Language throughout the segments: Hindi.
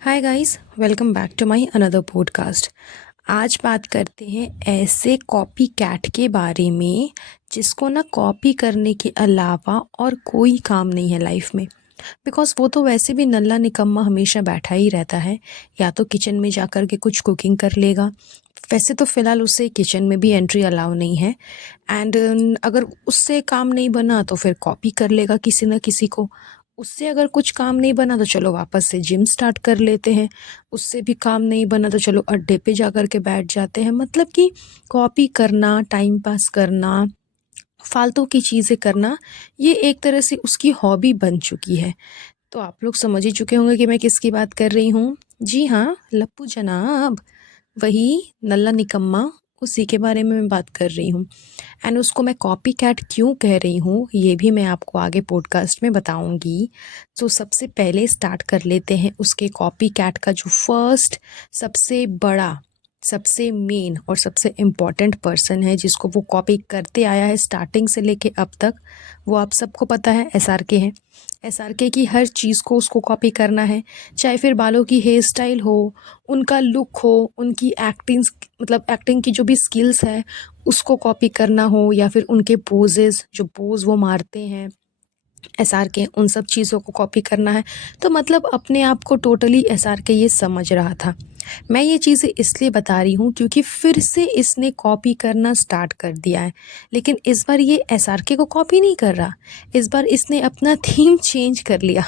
Hi guys, welcome back to my another podcast. आज बात करते हैं ऐसे कॉपी कैट के बारे में जिसको ना कॉपी करने के अलावा और कोई काम नहीं है लाइफ में। बिकॉज़ वो तो वैसे भी नल्ला निकम्मा हमेशा बैठा ही रहता है, या तो किचन में जाकर के कुछ कुकिंग कर लेगा। वैसे तो फ़िलहाल उसे किचन में भी एंट्री अलाउ नहीं है। एंड अगर उससे काम नहीं बना तो फिर कॉपी कर लेगा किसी न किसी को। उससे अगर कुछ काम नहीं बना तो चलो वापस से जिम स्टार्ट कर लेते हैं। उससे भी काम नहीं बना तो चलो अड्डे पे जा कर के बैठ जाते हैं। मतलब कि कॉपी करना, टाइम पास करना, फालतू की चीज़ें करना, ये एक तरह से उसकी हॉबी बन चुकी है। तो आप लोग समझ ही चुके होंगे कि मैं किसकी बात कर रही हूँ। जी हाँ, लप्पू जनाब, वही नल्ला निकम्मा, उसी के बारे में मैं बात कर रही हूँ। एंड उसको मैं कॉपी कैट क्यों कह रही हूँ ये भी मैं आपको आगे पॉडकास्ट में बताऊँगी। तो सबसे पहले स्टार्ट कर लेते हैं उसके कॉपी कैट का जो फर्स्ट, सबसे बड़ा, सबसे मेन और सबसे इम्पॉर्टेंट पर्सन है जिसको वो कॉपी करते आया है स्टार्टिंग से लेके अब तक। वो आप सबको पता है, SRK है। SRK की हर चीज़ को उसको कॉपी करना है, चाहे फिर बालों की हेयर स्टाइल हो, उनका लुक हो, उनकी एक्टिंग, मतलब एक्टिंग की जो भी स्किल्स है उसको कॉपी करना हो, या फिर उनके पोजेज़, जो पोज़ वो मारते हैं SRK, उन सब चीज़ों को कॉपी करना है। तो मतलब अपने आप को टोटली SRK ये समझ रहा था। मैं ये चीज़ें इसलिए बता रही हूँ क्योंकि फिर से इसने कॉपी करना स्टार्ट कर दिया है। लेकिन इस बार ये SRK को कॉपी नहीं कर रहा, इस बार इसने अपना थीम चेंज कर लिया।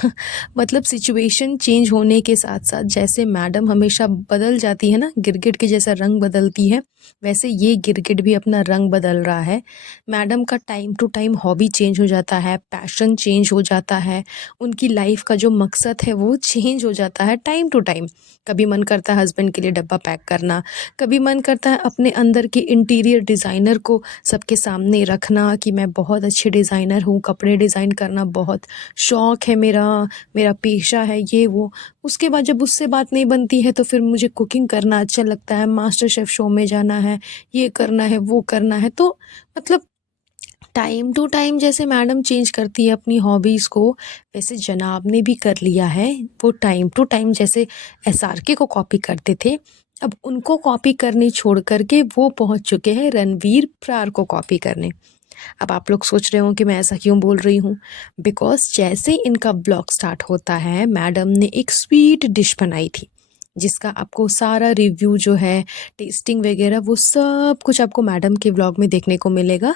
मतलब सिचुएशन चेंज होने के साथ साथ, जैसे मैडम हमेशा बदल जाती है ना, गिरगिट के जैसा रंग बदलती है, वैसे ये गिरगिट भी अपना रंग बदल रहा है। मैडम का time to time hobby change हो जाता है, पैशन चेंज हो जाता है, उनकी लाइफ का जो मकसद है वो चेंज हो जाता है टाइम टू टाइम। कभी मन करता है हस्बैंड के लिए डब्बा पैक करना, कभी मन करता है अपने अंदर के इंटीरियर डिज़ाइनर को सबके सामने रखना कि मैं बहुत अच्छी डिज़ाइनर हूँ, कपड़े डिज़ाइन करना बहुत शौक़ है मेरा, मेरा पेशा है ये वो। उसके बाद जब उससे बात नहीं बनती है तो फिर मुझे कुकिंग करना अच्छा लगता है, मास्टर शेफ़ शो में जाना है, ये करना है, वो करना है। तो मतलब टाइम टू टाइम जैसे मैडम चेंज करती है अपनी हॉबीज़ को, वैसे जनाब ने भी कर लिया है। वो टाइम टू टाइम जैसे SRK को कॉपी करते थे, अब उनको कॉपी करनी छोड़ कर के वो पहुंच चुके हैं रणवीर प्रार को कॉपी करने। अब आप लोग सोच रहे हो कि मैं ऐसा क्यों बोल रही हूँ। बिकॉज़ जैसे इनका ब्लॉग स्टार्ट होता है, मैडम ने एक स्वीट डिश बनाई थी जिसका आपको सारा रिव्यू जो है, टेस्टिंग वगैरह, वो सब कुछ आपको मैडम के व्लॉग में देखने को मिलेगा।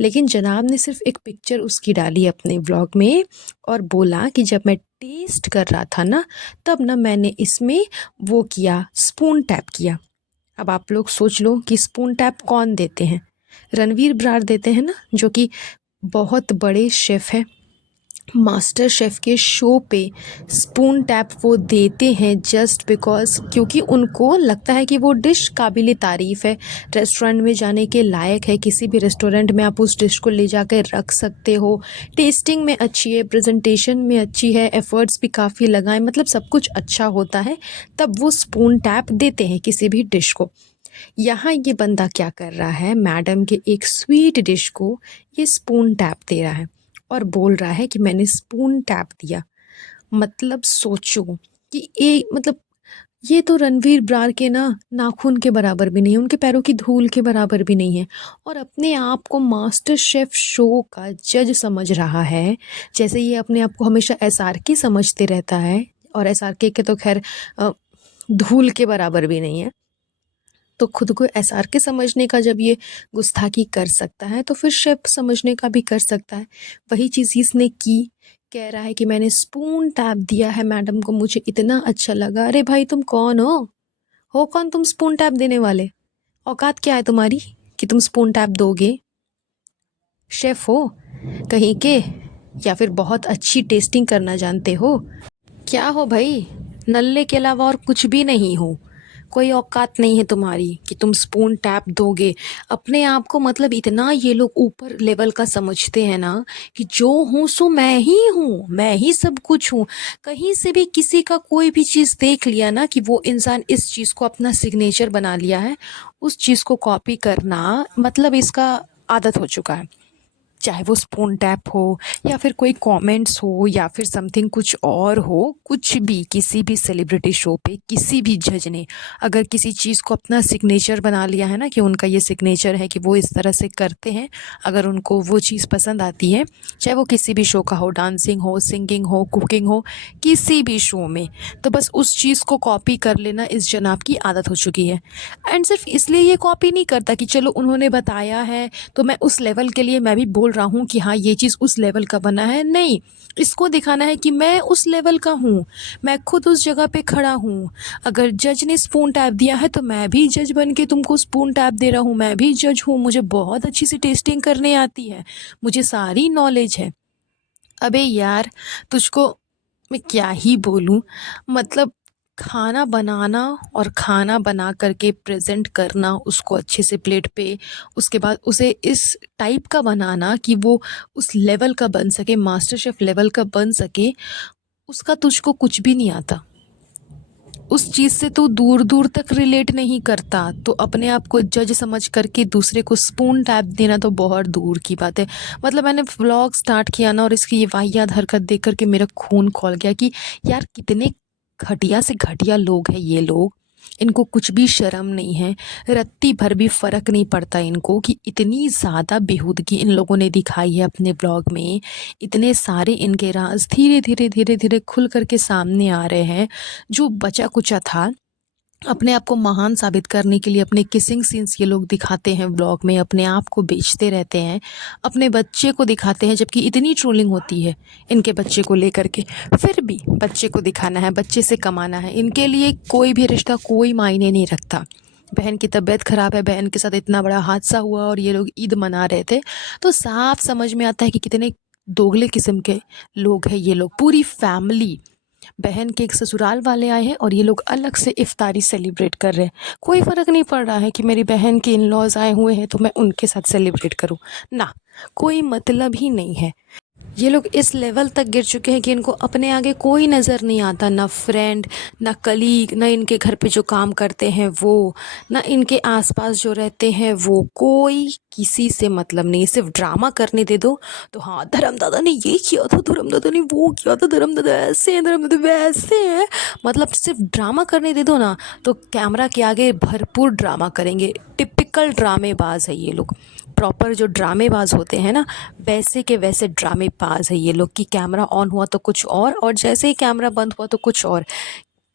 लेकिन जनाब ने सिर्फ एक पिक्चर उसकी डाली अपने व्लॉग में और बोला कि जब मैं टेस्ट कर रहा था ना, तब ना मैंने इसमें वो किया, स्पून टैप किया। अब आप लोग सोच लो कि स्पून टैप कौन देते हैं? रणवीर ब्रार देते हैं ना, जो कि बहुत बड़े शेफ़ हैं। मास्टर शेफ़ के शो पे स्पून टैप वो देते हैं जस्ट बिकॉज़, क्योंकि उनको लगता है कि वो डिश काबिल तारीफ़ है, रेस्टोरेंट में जाने के लायक है। किसी भी रेस्टोरेंट में आप उस डिश को ले जाकर रख सकते हो, टेस्टिंग में अच्छी है, प्रेजेंटेशन में अच्छी है, एफ़र्ट्स भी काफ़ी लगाएं, मतलब सब कुछ अच्छा होता है, तब वो स्पून टैप देते हैं किसी भी डिश को। यहाँ ये बंदा क्या कर रहा है, मैडम के एक स्वीट डिश को ये स्पून टैप दे रहा है और बोल रहा है कि मैंने स्पून टैप दिया। मतलब सोचो कि मतलब ये तो रणवीर ब्रार के ना नाखून के बराबर भी नहीं है, उनके पैरों की धूल के बराबर भी नहीं है, और अपने आप को मास्टर शेफ शो का जज समझ रहा है। जैसे ये अपने आप को हमेशा SRK समझते रहता है, और SRK के तो खैर अ, धूल के बराबर भी नहीं है। तो खुद को SRK समझने का जब ये गुस्ताखी कर सकता है तो फिर शेफ समझने का भी कर सकता है। वही चीज़ इसने की, कह रहा है कि मैंने स्पून टैप दिया है मैडम को, मुझे इतना अच्छा लगा। अरे भाई, तुम कौन हो कौन तुम स्पून टैप देने वाले? औकात क्या है तुम्हारी कि तुम स्पून टैप दोगे? शेफ हो कहीं के, या फिर बहुत अच्छी टेस्टिंग करना जानते हो? क्या हो भाई? नल्ले के अलावा और कुछ भी नहीं हो। कोई औकात नहीं है तुम्हारी कि तुम स्पून टैप दोगे। अपने आप को मतलब इतना ये लोग ऊपर लेवल का समझते हैं ना, कि जो हूँ सो मैं ही हूँ, मैं ही सब कुछ हूँ। कहीं से भी किसी का कोई भी चीज़ देख लिया ना कि वो इंसान इस चीज़ को अपना सिग्नेचर बना लिया है, उस चीज़ को कॉपी करना मतलब इसका आदत हो चुका है। चाहे वो स्पून टैप हो या फिर कोई कमेंट्स हो या फिर समथिंग कुछ और हो, कुछ भी किसी भी सेलिब्रिटी शो पे किसी भी जज ने अगर किसी चीज़ को अपना सिग्नेचर बना लिया है ना कि उनका ये सिग्नेचर है कि वो इस तरह से करते हैं, अगर उनको वो चीज़ पसंद आती है, चाहे वो किसी भी शो का हो, डांसिंग हो, सिंगिंग हो, कुकिंग हो, किसी भी शो में, तो बस उस चीज़ को कॉपी कर लेना इस जनाब की आदत हो चुकी है। एंड सिर्फ इसलिए ये कॉपी नहीं करता कि चलो उन्होंने बताया है तो मैं उस लेवल के लिए मैं भी बोल रहा हूँ कि हाँ ये चीज़ उस लेवल का बना है, नहीं, इसको दिखाना है कि मैं उस लेवल का हूँ, मैं खुद उस जगह पे खड़ा हूँ। अगर जज ने स्पून टैप दिया है तो मैं भी जज बन के तुमको स्पून टैप दे रहा हूँ, मैं भी जज हूँ, मुझे बहुत अच्छी सी टेस्टिंग करने आती है, मुझे सारी नॉलेज है। अबे यार, तुझको मैं क्या ही बोलूँ, मतलब खाना बनाना और खाना बना करके प्रेज़ेंट करना उसको अच्छे से प्लेट पे, उसके बाद उसे इस टाइप का बनाना कि वो उस लेवल का बन सके, मास्टर शेफ़ लेवल का बन सके, उसका तुझको कुछ भी नहीं आता। उस चीज़ से तू दूर-दूर तक रिलेट नहीं करता, तो अपने आप को जज समझ करके दूसरे को स्पून टैप देना तो बहुत दूर की बात है। मतलब मैंने व्लॉग स्टार्ट किया ना और इसकी ये वाहियात हरकत देख कर के मेरा खून खौल गया कि यार कितने घटिया से घटिया लोग हैं ये लोग। इनको कुछ भी शर्म नहीं है, रत्ती भर भी फ़र्क नहीं पड़ता इनको कि इतनी ज़्यादा बेहूदगी इन लोगों ने दिखाई है अपने ब्लॉग में। इतने सारे इनके राज़ धीरे-धीरे, धीरे-धीरे खुल कर के सामने आ रहे हैं। जो बचा-कुचा था, अपने आप को महान साबित करने के लिए अपने किसिंग सीन्स ये लोग दिखाते हैं व्लॉग में, अपने आप को बेचते रहते हैं, अपने बच्चे को दिखाते हैं, जबकि इतनी ट्रोलिंग होती है इनके बच्चे को लेकर के, फिर भी बच्चे को दिखाना है, बच्चे से कमाना है, इनके लिए कोई भी रिश्ता कोई मायने नहीं रखता। बहन की तबीयत ख़राब है, बहन के साथ इतना बड़ा हादसा हुआ और ये लोग ईद मना रहे थे, तो साफ समझ में आता है कि कितने दोगले किस्म के लोग हैं ये लोग। पूरी फैमिली, बहन के एक ससुराल वाले आए हैं और ये लोग अलग से इफ्तारी सेलिब्रेट कर रहे हैं। कोई फ़र्क नहीं पड़ रहा है कि मेरी बहन के इन-लॉज़ आए हुए हैं तो मैं उनके साथ सेलिब्रेट करूँ। ना, कोई मतलब ही नहीं है। ये लोग इस लेवल तक गिर चुके हैं कि इनको अपने आगे कोई नज़र नहीं आता, ना फ्रेंड, ना कलीग, ना इनके घर पे जो काम करते हैं वो, ना इनके आसपास जो रहते हैं वो, कोई किसी से मतलब नहीं। सिर्फ ड्रामा करने दे दो तो हाँ धर्मदादा ने ये किया था, धर्मदादा ने वो किया था, धर्मदादा ऐसे हैं, धर्मदादा वैसे हैं, मतलब सिर्फ ड्रामा करने दे दो ना तो कैमरा के आगे भरपूर ड्रामा करेंगे। टिपिकल ड्रामेबाज है ये लोग, प्रॉपर जो ड्रामेबाज होते हैं ना वैसे के वैसे ड्रामेबाज है ये लोग कि कैमरा ऑन हुआ तो कुछ और जैसे ही कैमरा बंद हुआ तो कुछ और।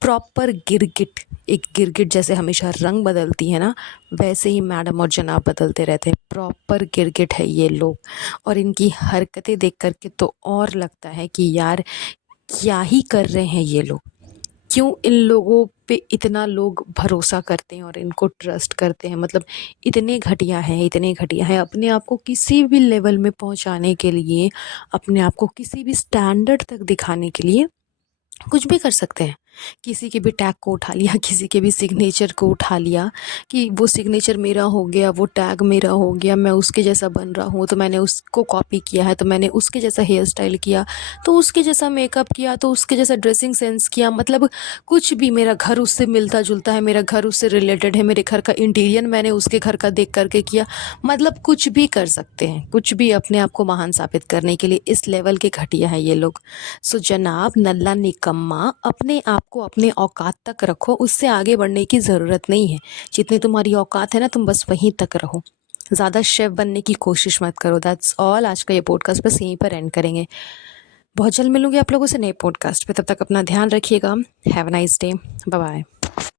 प्रॉपर गिरगिट, एक गिरगिट जैसे हमेशा रंग बदलती है ना, वैसे ही मैडम और जनाब बदलते रहते हैं। प्रॉपर गिरगिट है ये लोग और इनकी हरकतें देख कर के तो और लगता है कि यार क्या ही कर रहे हैं ये लोग। क्यों इन लोगों पे इतना लोग भरोसा करते हैं और इनको ट्रस्ट करते हैं, मतलब इतने घटिया हैं, इतने घटिया हैं, अपने आप को किसी भी लेवल में पहुंचाने के लिए, अपने आप को किसी भी स्टैंडर्ड तक दिखाने के लिए कुछ भी कर सकते हैं। किसी के भी टैग को उठा लिया, किसी के भी सिग्नेचर को उठा लिया कि वो सिग्नेचर मेरा हो गया, वो टैग मेरा हो गया, मैं उसके जैसा बन रहा हूँ तो मैंने उसको कॉपी किया है, तो मैंने उसके जैसा हेयर स्टाइल किया, तो उसके जैसा मेकअप किया, तो उसके जैसा ड्रेसिंग सेंस किया, मतलब कुछ भी, मेरा घर उससे मिलता जुलता है, मेरा घर उससे रिलेटेड है, मेरे घर का इंटीरियर मैंने उसके घर का देख करके किया, मतलब कुछ भी कर सकते हैं, कुछ भी अपने आप को महान साबित करने के लिए। इस लेवल के घटिया हैं ये लोग। सो जनाब नल्ला निकम्मा, अपने आप को अपने औकात तक रखो, उससे आगे बढ़ने की ज़रूरत नहीं है। जितनी तुम्हारी औकात है ना तुम बस वहीं तक रहो, ज़्यादा शेफ़ बनने की कोशिश मत करो। That's all. आज का ये पॉडकास्ट बस यहीं पर एंड करेंगे। बहुत जल्द मिलूंगी आप लोगों से नए पॉडकास्ट पे, तब तक अपना ध्यान रखिएगा। Have a nice day. Bye bye.